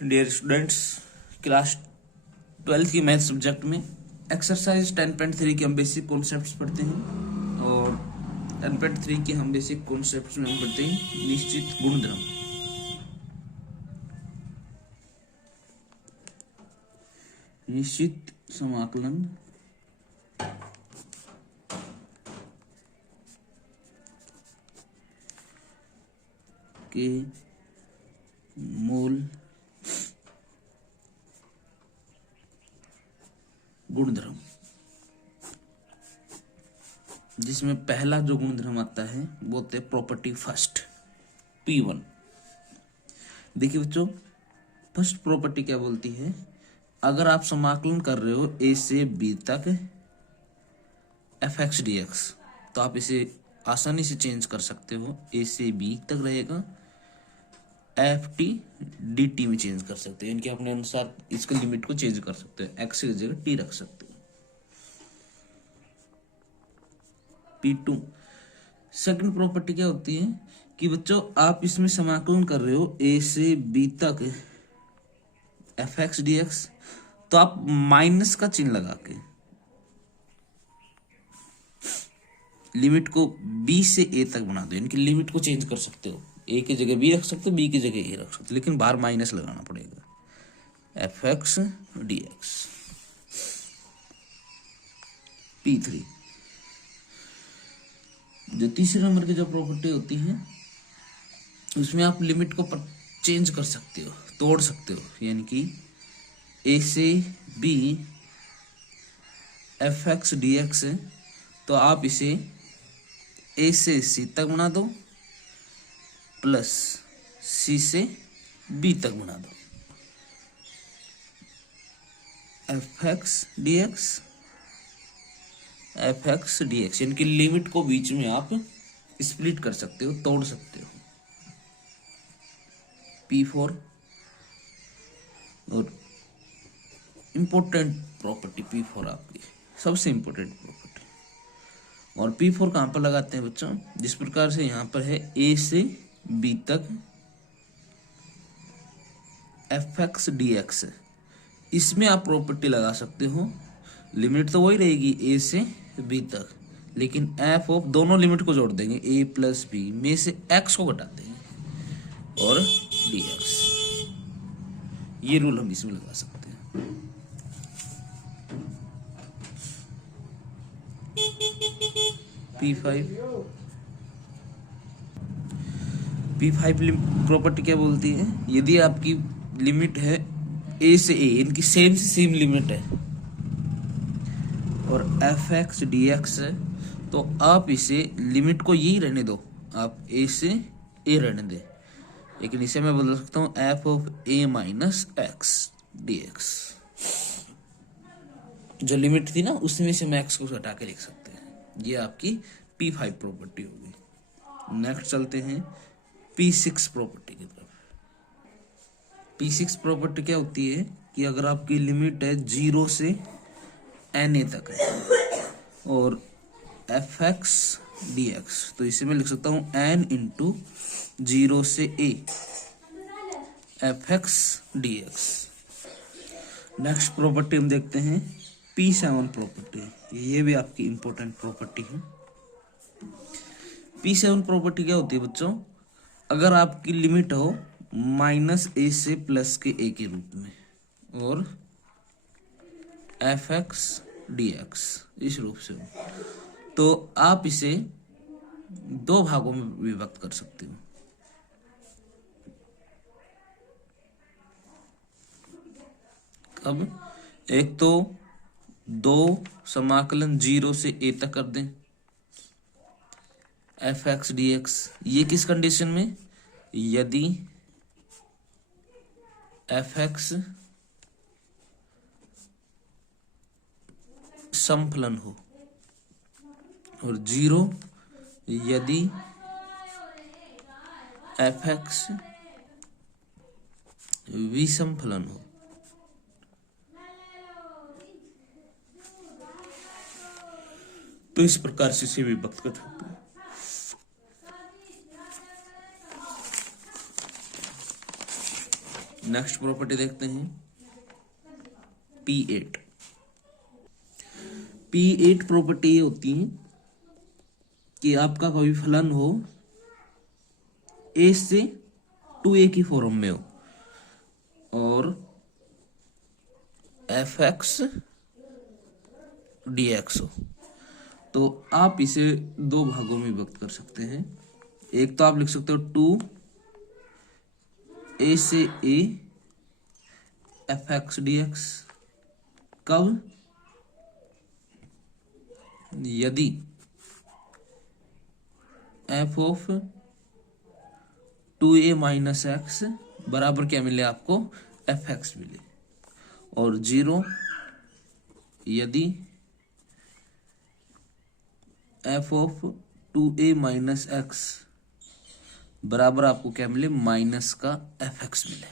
Dear students, class 12 की math subject में exercise 10.3 के हम बेसिक कॉन्सेप्ट्स पढ़ते हैं और 10.3 के हम बेसिक कॉन्सेप्ट्स में हम पढ़ते हैं निश्चित गुणधर्म। निश्चित समाकलन के मूल गुणधर्म, जिसमें पहला जो गुणधर्म आता है वो होते हैं प्रॉपर्टी फर्स्ट P1। देखिए बच्चों, फर्स्ट प्रॉपर्टी क्या बोलती है, अगर आप समाकलन कर रहे हो A से B तक fx dx, तो आप इसे आसानी से चेंज कर सकते हो। A से B तक रहेगा, ft dt में चेंज कर सकते हैं, इनके अपने अनुसार इसके लिमिट को चेंज कर सकते हो, x की जगह t रख सकते हो। P2 सेकंड प्रॉपर्टी क्या होती है कि बच्चों आप इसमें समाकलन कर रहे हो A से B तक fx dx, तो आप माइनस का चिन्ह लगा के लिमिट को B से A तक बना दो, इनकी लिमिट को चेंज कर सकते हो। A की जगह B रख सकते हो, B की जगह A रख सकते हो, लेकिन बाहर माइनस लगाना पड़ेगा। fx dx। P3 जो तीसरे नंबर की जो प्रॉपर्टी होती है, उसमें आप लिमिट को चेंज कर सकते हो, तोड़ सकते हो, यानी कि A से B fx dx है, तो आप इसे A से C तक बना दो प्लस C से B तक बना दो। fx dx इनकी लिमिट को बीच में आप स्प्लिट कर सकते हो, तोड़ सकते हो। P4 और इंपॉर्टेंट प्रॉपर्टी P4 आपकी सबसे इंपॉर्टेंट प्रॉपर्टी। और P4 कहां पर लगाते हैं बच्चों, जिस प्रकार से यहां पर है A से B तक fx dx, इसमें आप प्रॉपर्टी लगा सकते हो। लिमिट तो वही रहेगी A से B तक, लेकिन f ऑफ दोनों लिमिट को जोड़ देंगे, A प्लस B में से x को घटा देंगे और dx। ये रूल हम इसमें लगा सकते हैं। P5 प्रॉपर्टी क्या बोलती है, यदि आपकी लिमिट है A से A, इनकी सेम से सेम लिमिट है और fx dx है, तो आप इसे लिमिट को यही रहने दो, आप A से A रहने दे, लेकिन इसे मैं बदल सकता हूँ f of A minus x dx। जो लिमिट थी ना, उसमें से मैं x को हटा के लिख सकते हैं। ये आपकी P5 प्रॉपर्टी होगी। नेक्स्ट चलते हैं P6 प्रॉपर्टी की तरफ। P6 प्रॉपर्टी क्या होती है कि अगर आपकी लिमिट है 0 से na तक है और fx dx, तो इसे मैं लिख सकता हूँ n इंटू 0 से a fx dx। Next property हम देखते हैं P7 प्रॉपर्टी, ये भी आपकी इंपॉर्टेंट प्रॉपर्टी है। P7 प्रॉपर्टी क्या होती है बच्चों, अगर आपकी लिमिट हो माइनस a से प्लस के a के रूप में और fx dx इस रूप से हो, तो आप इसे दो भागों में विभक्त कर सकते हो। अब एक तो दो समाकलन 0 से a तक कर दें fx dx, ये किस कंडीशन में, यदि fx समफलन हो और 0 यदि fx विसमफलन हो। तो इस प्रकार से इसे विभक्त कर सकते हैं। नेक्स्ट प्रॉपर्टी देखते हैं P8। P8 प्रॉपर्टी ये होती है कि आपका कोई फलन हो a से 2a की फॉर्म में हो और fx dx हो, तो आप इसे दो भागों में व्यक्त कर सकते हैं। एक तो आप लिख सकते हो 2a से a fx dx। कब? यदि f of 2a minus x बराबर क्या मिले आपको? fx मिले। और 0 यदि f of 2a minus x बराबर आपको क्या मिले? माइनस का fx मिले।